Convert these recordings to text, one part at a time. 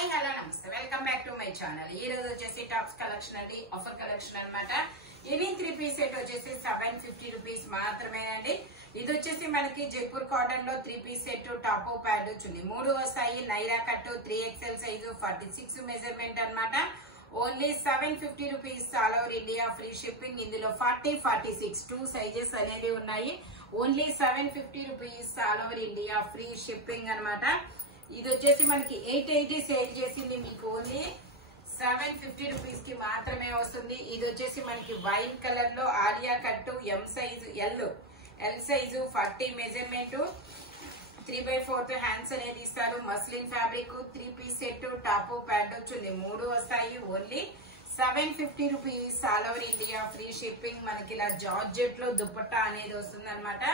Hi hello నమస్తే welcome back to my channel. ఈ రోజు వచ్చేసి టాప్స్ కలెక్షన్ అండి, ఆఫర్ కలెక్షన్ అన్నమాట. ఇది 3 పీస్ సెట్ వచ్చేసి 750 రూపీస్ మాత్రమేనండి. ఇది వచ్చేసి మనకి జైపూర్ కాటన్ లో 3 పీస్ సెట్ టాప్ ప్యాంట్ వచ్చింది. 3 వస్తాయి. Naira cut 3XL size 46 measurement అన్నమాట. Only 750 rupees all over India free shipping. ఇందులో 40, 46 2 సైజెస్ అనేవి ఉన్నాయి. Only 750 rupees all over India free shipping అన్నమాట. ఇది వచ్చేసి మనకి 880 సేల్ చేసింది, మీకు ఓన్లీ 750 రూపీస్ కి మాత్రమే వస్తుంది. ఇది వచ్చేసి మనకి వైన్ కలర్ లో Alia cut M size L size 40 measurement 3/4 hands అనేది ఇస్తారు. Muslin fabric 3 piece set top pant వచ్చింది. 3 వస్తాయి. Only 750 rupees all over India free shipping. మనకి ఇలా జార్జెట్ లో దుపట్టా అనేది వస్తుంది అనమాట.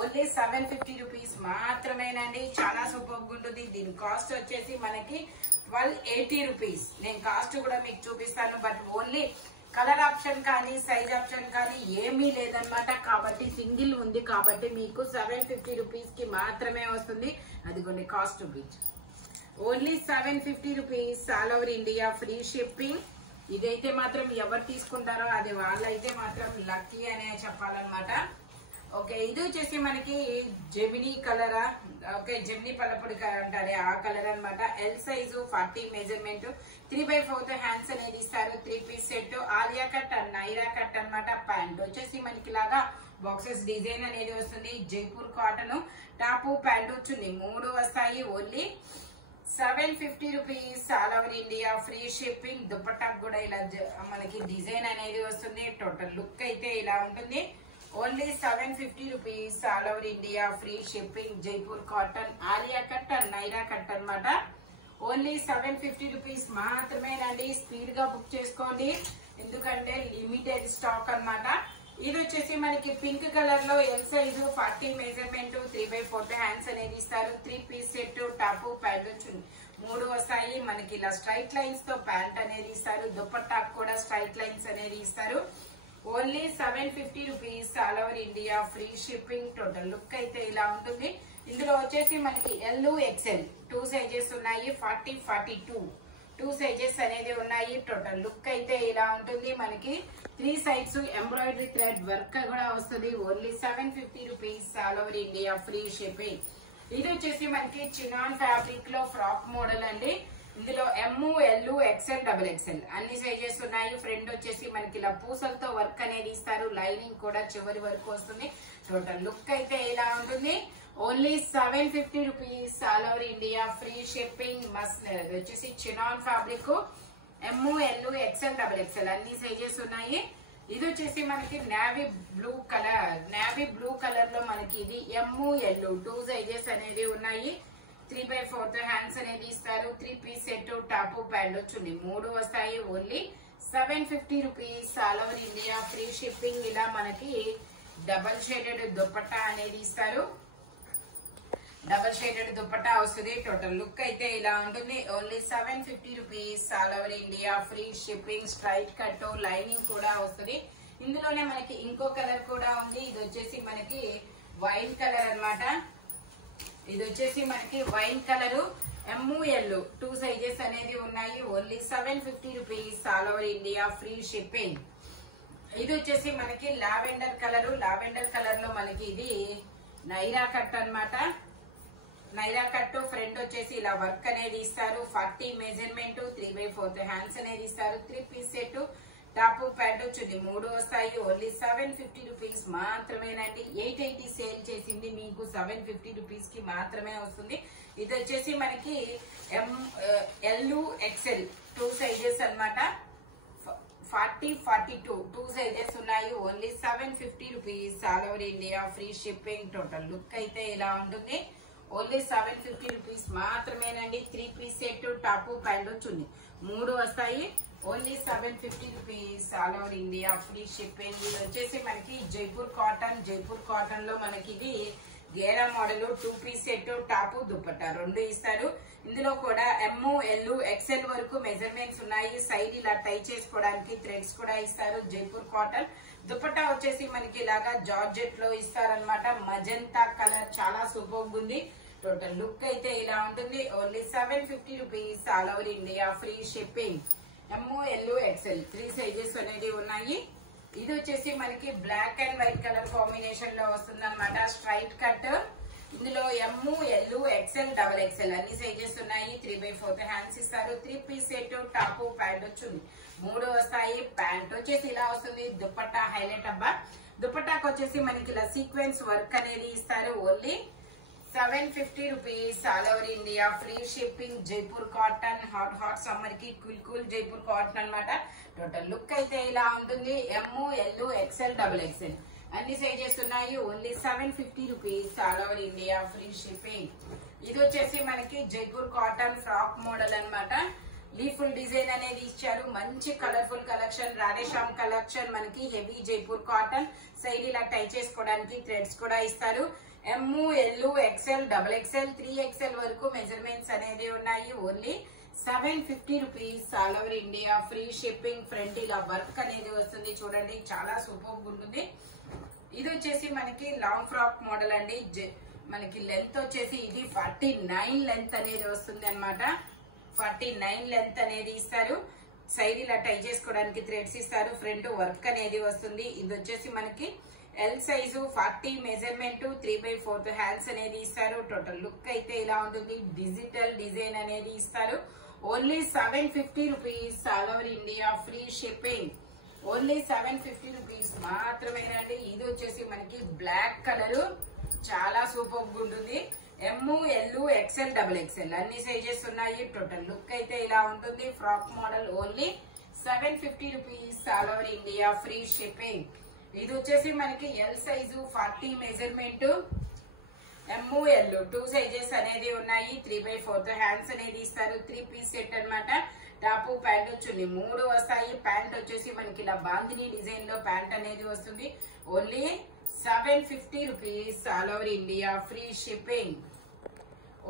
ఓన్లీ 750 రూపీస్ మాత్రమేనండి. చాలా సూపర్ ఉంటుంది. దీని కాస్ట్ వచ్చేసి మనకి 1280 రూపీస్. నేను కాస్ట్ కూడా మీకు చూపిస్తాను. బట్ ఓన్లీ కలర్ ఆప్షన్ కానీ సైజ్ ఆప్షన్ కానీ ఏమీ లేదనమాట. కాబట్టి సింగిల్ ఉంది కాబట్టి మీకు 750 రూపీస్ కి మాత్రమే వస్తుంది. అదిగోండి కాస్ట్ చూపించు. Only 750 rupees all over India free shipping. ఇదైతే మాత్రం ఎవరు తీసుకుంటారో అది వాళ్ళైతే మాత్రం లక్కీ అనే చెప్పాలన్నమాట. ఓకే, ఇది వచ్చేసి మనకి జెమినీ కలరా, ఓకే జెమినీ పల్లపొడి అంటారే ఆ కలర్ అనమాట. ఎల్ సైజు 40 మెజర్మెంట్ 3/4 హ్యాండ్స్ అనేది ఇస్తారు. 3 piece set Alia cut and Naira cut అనమాట. ప్యాంట్ వచ్చేసి మనకి లాగా బాక్సెస్ డిజైన్ అనేది వస్తుంది. జైపూర్ కాటన్ టాప్ ప్యాంట్ వచ్చింది. 3 వస్తాయి. Only 750 rupees all over India free shipping. దుపట్టాకు కూడా ఇలా మనకి డిజైన్ అనేది వస్తుంది. టోటల్ లుక్ అయితే ఇలా ఉంటుంది. Only 750 rupees all over India free shipping. Jaipur cotton Alia cut and Naira cut అనమాట. ఓన్లీ 750 రూపీస్ మాత్రమేనండి. స్పీడ్ గా బుక్ చేసుకోండి, ఎందుకంటే లిమిటెడ్ స్టాక్ అన్నమాట. ఇది వచ్చేసి మనకి పింక్ కలర్ లో ఎల్ సైజు 40 మెజర్మెంట్ 3/4 హ్యాండ్స్ అనేది ఇస్తారు. 3 పీస్ సెట్ టాప్ ప్యాంట్ వచ్చింది. 3 వస్తాయి. మనకి ఇలా స్ట్రైట్ లైన్స్ తో ప్యాంట్ అనేది ఇస్తారు. దుపట్టాకు కూడా స్ట్రైట్ లైన్స్ అనేది ఇస్తారు. Only 750 rupees all over India free shipping. Total look అయితే ఇలా ఉంటుంది. ఇందులో వచ్చేసి మనకి ఎల్ ఎక్స్ఎల్ 2 సైజెస్ ఉన్నాయి. 40, 42 2 సైజెస్ అనేది ఉన్నాయి. టోటల్ లుక్ అయితే ఇలా ఉంటుంది. మనకి 3 సైడ్స్ ఎంబ్రాయిడరీ థ్రెడ్ వర్క్ కూడా వస్తుంది. Only 750 rupees all over India free shipping. ఇది వచ్చేసి మనకి చినాన్ ఫ్యాబ్రిక్ లో ఫ్రాక్ మోడల్ అండి. ఇందులో ఎమ్, ఎల్, ఎక్స్ఎల్, XXL అన్ని సైజెస్ ఉన్నాయి. ఫ్రంట్ వచ్చేసి మనకి ఇలా పూసలతో వర్క్ అనేది ఇస్తారు. లైనింగ్ కూడా చివరి వరకు వస్తుంది. టోటల్ లుక్ అయితే ఇలా ఉంటుంది. Only 750 rupees all over India free shipping. వచ్చేసి చినాన్ ఫ్యాబ్రిక్ ఎమ్, ఎల్, ఎక్స్ఎల్, XXL అన్ని సైజెస్ ఉన్నాయి. ఇది వచ్చేసి మనకి నేవీ బ్లూ కలర్ లో మనకి ఇది ఎమ్, ఎల్ 2 సైజెస్ అనేది ఉన్నాయి. 3/4 హ్యాండ్స్ అనేది ఇస్తారు. 3 పీస్ సెట్ టాప్ ప్యాంట్ వచ్చింది. 3 వస్తాయి. Only 750 rupees all over India free shipping. ఇలా మనకి డబల్ షేడెడ్ దుపట్టా అనేది ఇస్తారు. డబల్ షేడెడ్ దుపట్టా వస్తుంది. టోటల్ లుక్ అయితే ఇలా ఉంటుంది. Only 750 rupees all over India free shipping. Straight cut lining కూడా వస్తుంది. ఇందులోనే మనకి ఇంకో కలర్ కూడా ఉంది. ఇది వచ్చేసి మనకి వైన్ కలర్ అన్నమాట. ఇది వచ్చేసి మనకి వైన్ కలర్ ఎమ్, ఎల్ 2 సైజెస్ అనేది ఉన్నాయి. Only 750 rupees all over India free shipping. ఇది వచ్చేసి మనకి లావెండర్ కలర్ లో మనకి ఇది నైరా కట్ అన్నమాట. నైరా కట్ ఫ్రంట్ వచ్చేసి ఇలా వర్క్ అనేది ఇస్తారు. 40 మెజర్మెంట్ 3/4 హ్యాండ్స్ అనేది ఇస్తారు. 3 పీస్ సెట్ టాప్ ప్యాంట్ వచ్చింది. 3 వస్తాయి. ఓన్లీ 750 రూపీస్ మాత్రమేనండి. 880 సేల్ చేసింది, మీకు 750 రూపీస్ కి మాత్రమే వస్తుంది. ఇది వచ్చేసి మనకి ఎల్, ఎక్స్ఎల్ 2 సైజెస్ అనమాట. 40, 42 2 సైజెస్ ఉన్నాయి. Only 750 rupees all over India free shipping. Total look అయితే ఇలా ఉంటుంది. ఓన్లీ 750 రూపీస్ మాత్రమేనండి. 3 పీస్ సెట్ టాప్ ప్యాంట్ వచ్చింది. 3 వస్తాయి. Only 750 rupees all over India free shipping. ఇది వచ్చేసి మనకి జైపూర్ కాటన్ లో మనకి ఇది గేరా model 2 piece set top dupatta 2 ఇస్తారు. ఇందులో కూడా ఎమ్, ఎల్, ఎక్స్ఎల్ వరకు మెజర్మెంట్స్ ఉన్నాయి. సైడ్ ఇలా టై చేసుకోవడానికి థ్రెడ్స్ కూడా ఇస్తారు. జైపూర్ కాటన్ దుపట్టా వచ్చేసి మనకి ఇలాగా జార్జెట్ లో ఇస్తారనమాట. మజంతా కలర్ చాలా సూపర్ ఉంది. టోటల్ లుక్ అయితే ఇలా ఉంటుంది. Only 750 rupees all over India free shipping. ML, XL 3 sizes అనేది ఉన్నాయి. ఇది వచ్చేసి మనకి black and white colour combination లో వస్తుంది అనమాట. Straight cut. ఇందులో ML, XL, XXL అన్ని సైజెస్ ఉన్నాయి. 3/4 హ్యాండ్స్ ఇస్తారు. 3 పీస్ సెట్ టాప్ ప్యాంట్ వచ్చింది. 3 వస్తాయి. ప్యాంట్ వచ్చేసి ఇలా వస్తుంది. దుపట్టా హైలైట్ అబ్బా. దుపట్టాకు వచ్చేసి మనకి ఇలా సీక్వెన్స్ వర్క్ అనేది ఇస్తారు. Only 750 rupees all over India free shipping. Jaipur cotton hot summer కి కూల్ జైపూర్ కాటన్ అన్నమాట. టోటల్ లుక్ అయితే ఇలా ఉంటుంది. ML, XL, XXL అన్ని సైజెస్ ఉన్నాయి. Only 750 rupees all over India free shipping. ఇది వచ్చేసి మనకి జైపూర్ కాటన్ ఫ్రాక్ మోడల్ అన్నమాట. లీఫుల్ డిజైన్ అనేది ఇచ్చారు. మంచి కలర్ఫుల్ కలెక్షన్. రాధేశ్యామ్ కలెక్షన్. మనకి హెవీ జైపూర్ కాటన్. సైడ్ ఇలా టై చేసుకోవడానికి థ్రెడ్స్ కూడా ఇస్తారు. ML, XL, XXL 3XL వరకు మెజర్మెంట్స్ అనేది ఉన్నాయి. Only 750 rupees all over India free shipping. Front ఇలా వర్క్ అనేది వస్తుంది. చూడండి చాలా సూపర్ ఉంటుంది. ఇది వచ్చేసి మనకి లాంగ్ ఫ్రాక్ మోడల్ అండి. మనకి లెంత్ వచ్చేసి ఇది 49 లెంత్ అనేది వస్తుంది అనమాట. 49 లెంత్ అనేది ఇస్తారు. సైడ్ ఇలా టై చేసుకోవడానికి థ్రెడ్స్ ఇస్తారు. ఫ్రంట్ వర్క్ అనేది వస్తుంది. ఇది వచ్చేసి మనకి L సైజు 40 మెజర్మెంట్ 3/4 హ్యాండ్స్ అనేది ఇస్తారు. టోటల్ లుక్ అయితే ఇలా ఉంటుంది. డిజిటల్ డిజైన్ అనేది ఇస్తారు. Only 750 rupees all over India free shipping. Only 750 rupees మాత్రమేనండి. ఇది వచ్చేసి మనకి బ్లాక్ కలర్. చాలా సూపర్ ఉంటుంది. ML, XL, XXL అన్ని సైజెస్ ఉన్నాయి. టోటల్ లుక్ అయితే ఇలా ఉంటుంది. Frock model. Only 750 rupees all over India free shipping. ఇది వచ్చేసి మనకి L size 40 measurement. ML 2 sizes అనేది ఉన్నాయి. 3/4 హ్యాండ్స్ అనేది ఇస్తారు. 3 పీస్ సెట్ అనమాట. టాప్ ప్యాంట్ వచ్చి 3 వస్తాయి. ప్యాంట్ వచ్చేసి మనకి ఇలా బాందిని డిజైన్ లో ప్యాంట్ అనేది వస్తుంది. Only 750 rupees all over India free shipping.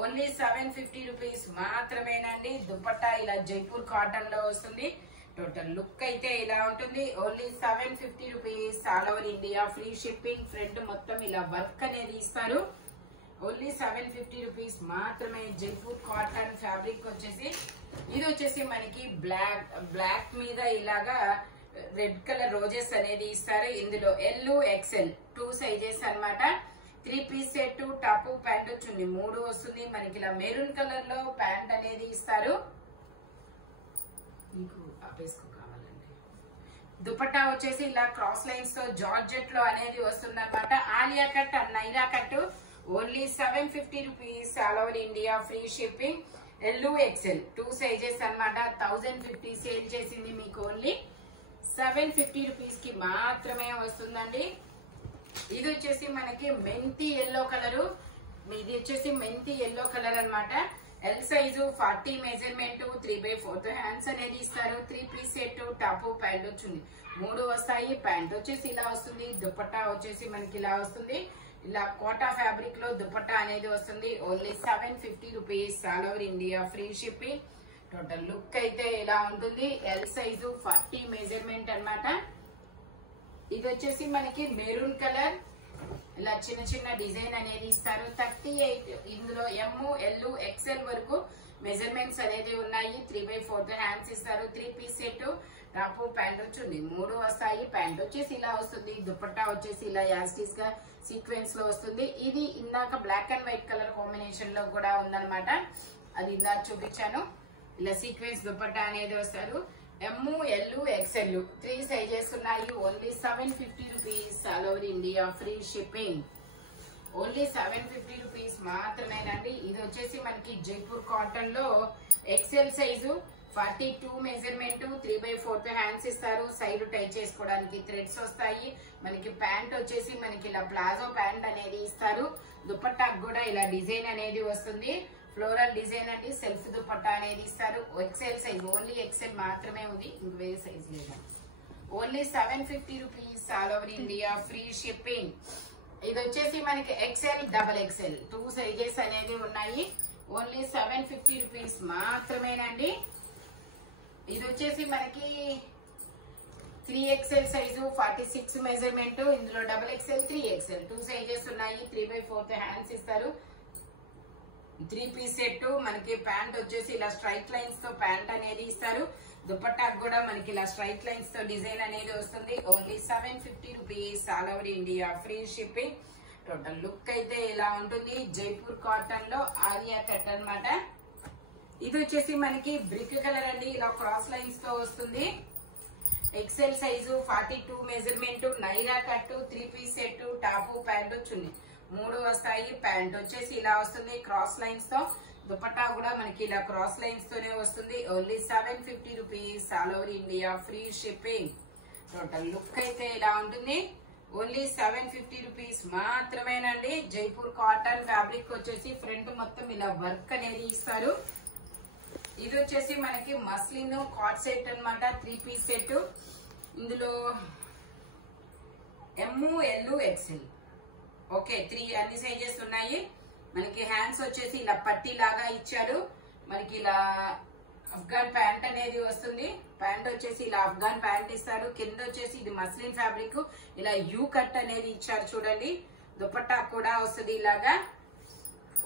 Only 750 rupees మాత్రమేనండి. దుపట్టా ఇలా జైపూర్ కాటన్ లో వస్తుంది. టోటల్ లుక్ అయితే ఇలా ఉంటుంది. Only 750 rupees all over India free shipping. Front మొత్తం ఇలా వర్క్ అనేది ఇస్తారు. ఓన్లీ 750 రూపీస్ మాత్రమే. జైపూర్ కాటన్ ఫ్యాబ్రిక్ వచ్చేసి ఇది వచ్చేసి మనకి బ్లాక్ మీద ఇలాగా రెడ్ కలర్ రోజెస్ అనేది ఇస్తారు. ఇందులో L, XL 2 సైజెస్ అన్నమాట. 3 పీస్ సెట్ టాప్ ప్యాంట్ వచ్చి 3 వస్తుంది. మనకి ఇలా మెరూన్ కలర్ లో ప్యాంట్ అనేది ఇస్తారు. మీకు అపేసుకో కావాలండి. దుపట్టా వచ్చేసి ఇలా క్రాస్ లైన్స్ తో జార్జెట్ లో అనేది వస్తుంది అనమాట. Alia cut and Naira cut. Only 750 rupees all over India free shipping. L, XL 2 sizes అనమాట. 1050 సేల్ చేసింది మీకు ఓన్లీ 750 రూపీస్ కి మాత్రమే వస్తుందండి. ఇది వచ్చేసి మనకి మెంతి ఎల్లో కలర్. ఇది వచ్చేసి మెంతి ఎల్లో కలర్ అనమాట. L సైజు 40 మెజర్మెంట్ 3/4 హ్యాండ్స్ అనేది ఇస్తారు. 3 పీస్ సెట్ టాప్ ప్యాంట్ వచ్చింది. 3 వస్తాయి. ప్యాంట్ వచ్చేసి ఇలా వస్తుంది. దుపట్టా వచ్చేసి మనకి ఇలా వస్తుంది. ఇలా కోటా ఫ్యాబ్రిక్ లో దుపట్టా అనేది వస్తుంది. Only 750 rupees all over India free shipping. Total look అయితే ఇలా ఉంటుంది. L సైజు 40 మెజర్మెంట్ అన్నమాట. ఇది వచ్చేసి మనకి మెరూన్ కలర్. ఇలా చిన్న చిన్న డిజైన్ అనేది ఇస్తారు. 38 ఇందులో ML, XL వరకు మెజర్మెంట్స్ అనేది ఉన్నాయి. 3/4 హ్యాండ్స్ ఇస్తారు. 3 పీస్ సెట్ టాప్ ప్యాంట్ వచ్చింది. 3 వస్తాయి. ప్యాంట్ వచ్చేసి ఇలా వస్తుంది. దుపట్టా వచ్చేసి ఇలా యాస్టీస్ గా సీక్వెన్స్ లో వస్తుంది. ఇది ఇందాక black and white colour combination లో కూడా ఉందన్నమాట. అది ఇందాక చూపించాను. ఇలా సీక్వెన్స్ దుపట్టా అనేది వస్తారు. ML, XL 3 సైజెస్ ఉన్నాయి. Only 750 rupees all over India free shipping. Only 750 rupees మాత్రమేనండి. ఇది వచ్చేసి మనకి జైపూర్ కాటన్ లో XL సైజు 42 మెజర్మెంట్ 3/4 హ్యాండ్స్ ఇస్తారు. సైడ్ టై చేసుకోవడానికి థ్రెడ్స్ వస్తాయి. మనకి ప్యాంట్ వచ్చేసి మనకి ఇలా ప్లాజో ప్యాంట్ అనేది ఇస్తారు. దుపట్టాకు కూడా ఇలా డిజైన్ అనేది వస్తుంది. ఫ్లోరల్ డిజైన్ అండి. సెల్ఫ్ దుపట్టా అనేది ఇస్తారు. XL size. ఓన్లీ XL మాత్రమే ఉంది. ఇంక వేరే సైజ్ లేదా. Only 750 rupees all over India free shipping. ఇది వచ్చేసి మనకి XL, XXL 2 సైజెస్ అనేది ఉన్నాయి. ఓన్లీ 750 రూపీస్ మాత్రమేనండి. ఇది వచ్చేసి మనకి 3XL సైజు 46 మెజర్మెంట్. ఇందులో XXL, 3XL 2 సైజెస్ ఉన్నాయి. 3/4 హ్యాండ్స్ ఇస్తారు. 3 పీస్ సెట్. మనకి ప్యాంట్ వచ్చేసి ఇలా స్ట్రైట్ లైన్స్ తో ప్యాంట్ అనేది ఇస్తారు. దుపట్టాకు కూడా మనకి ఇలా స్ట్రైట్ లైన్స్ తో డిజైన్ అనేది వస్తుంది. Only 750 rupees, all over India free shipping. Total look అయితే ఇలా ఉంటుంది. జైపూర్ కాటన్ లో ఆలియా కట్ అన్నమాట. ఇది వచ్చేసి మనకి బ్రిక్ కలర్ అండి, ఇలా క్రాస్ లైన్స్ తో వస్తుంది. XL size 42 measurement, Naira cut, 3 piece set, top pant chunni 3 వస్తాయి. ప్యాంట్ వచ్చేసి ఇలా వస్తుంది క్రాస్ లైన్స్ తో. దుపట్టా కూడా మనకి ఇలా క్రాస్ లైన్స్ తోనే వస్తుంది. Only 750 rupees, all over India free shipping. Total look అయితే ఇలా ఉంటుంది. ఓన్లీ 750 రూపీస్ మాత్రమేనండి. జైపూర్ కాటన్ ఫ్యాబ్రిక్ వచ్చేసి ఫ్రంట్ మొత్తం ఇలా వర్క్ అనేది ఇస్తారు. ఇది వచ్చేసి మనకి మస్లిన్ కాట్ సెట్ అన్నమాట, 3 పీస్ సెట్. ఇందులో ML XL ఓకే 3 అన్ని సైజెస్ ఉన్నాయి. మనకి హ్యాండ్స్ వచ్చేసి ఇలా పట్టీ లాగా ఇచ్చారు. మనకి ఇలా అఫ్ఘాన్ ప్యాంట్ అనేది వస్తుంది. ప్యాంట్ వచ్చేసి ఇలా అఫ్ఘాన్ ప్యాంట్ ఇస్తారు. కింద వచ్చేసి ఇది మస్లిన్ ఫ్యాబ్రిక్, ఇలా యూ కట్ అనేది ఇచ్చారు చూడండి. దుపట్టా కూడా వస్తుంది ఇలాగా.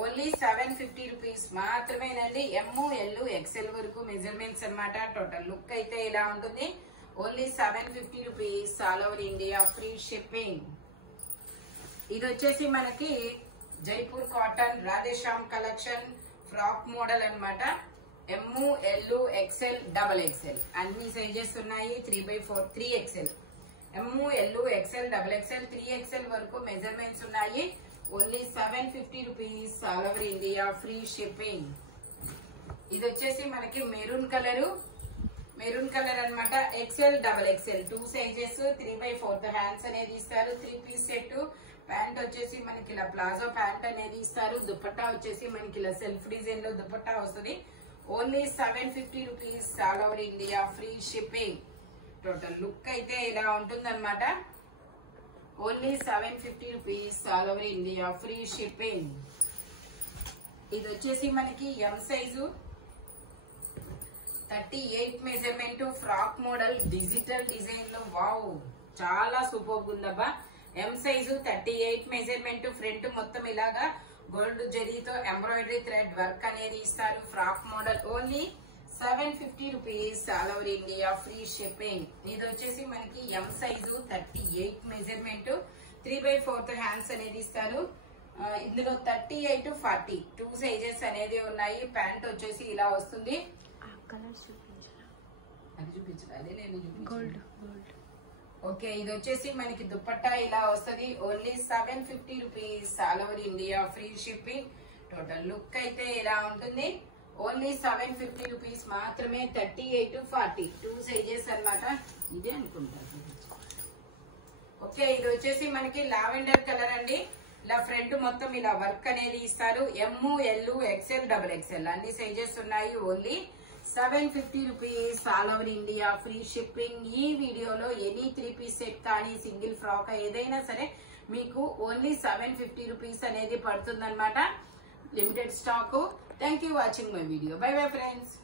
ఓన్లీ 750 రూపీస్ మాత్రమేనండి. ML XL వరకు మెజర్మెంట్స్ అన్నమాట. టోటల్ లుక్ అయితే ఇలా ఉంటుంది. Only 750 rupees, all over India free shipping. ఇది వచ్చేసి మనకి Jaipur cotton Radheshyam collection frock model అన్నమాట. ML XL XXL అన్ని సైజెస్ ఉన్నాయి. 3x4 3XL, ML XL XXL 3XL వరకు మెజర్మెంట్స్ ఉన్నాయి. Only 750 rupees, all over India free shipping. ఇది వచ్చేసి మనకి మెరూన్ కలర్ అన్నమాట. XL XXL 2 sizes, 3x4 hands అనేది ఇస్తారు. 3 పీస్ సెట్. ప్యాంట్ వచ్చేసి మనకి ఇలా ప్లాజో ప్యాంట్ అనేది ఇస్తారు. దుపట్టా వచ్చేసి మనకి ఇలా సెల్ఫ్ డిజైన్ లో దుపట్టా వస్తుంది. Only 750 rupees, all over India free shipping. Total look అయితే ఇలా ఉంటుందన్నమాట. Only 750 rupees, all over India free shipping. ఇది వచ్చేసి మనకి M size 38 measurement frock model digital design లో. వావ్, చాలా సూపర్ ఉందబ్బా. M size 38 measurement. ఫ్రంట్ మొత్తం ఇలాగా గోల్డ్ జరీతో ఎంబ్రాయిడరీ థ్రెడ్ వర్క్ అనేది ఇస్తారు. Frock model. Only 750 rupees, all over India free shipping. ఇది వచ్చేసి మనకి M size 38 measurement, 3x4 hands అనేది ఇస్తారు. ఇందులో 38 40 2 సైజెస్ అనేది ఉన్నాయి. ప్యాంట్ వచ్చేసి ఇలా వస్తుంది. అది చూపించాలి, నేను చూపించాను. ఓకే, ఇది వచ్చేసి మనకి దుపట్టా ఇలా వస్తుంది. Only 750 rupees, all over India free shipping. Total look అయితే ఇలా ఉంటుంది. ఓన్లీ 750 రూపీస్ మాత్రమే. 38 40 2 సైజెస్ అన్నమాట. ఇదే అనుకుంటా. ఓకే, ఇది వచ్చేసి మనకి లావెండర్ కలర్ అండి. ఇలా ఫ్రంట్ మొత్తం ఇలా వర్క్ అనేది ఇస్తారు. ML XL XXL అన్ని సైజెస్ ఉన్నాయి. Only 750 rupees, all over India free shipping. ఈ వీడియోలో ఎనీ 3 పీస్ సెట్ కానీ సింగిల్ ఫ్రాక్ ఏదైనా సరే మీకు ఓన్లీ 750 రూపీస్ అనేది పడుతుంది అనమాట. Limited stock. Thank you watching my video. By bye friends.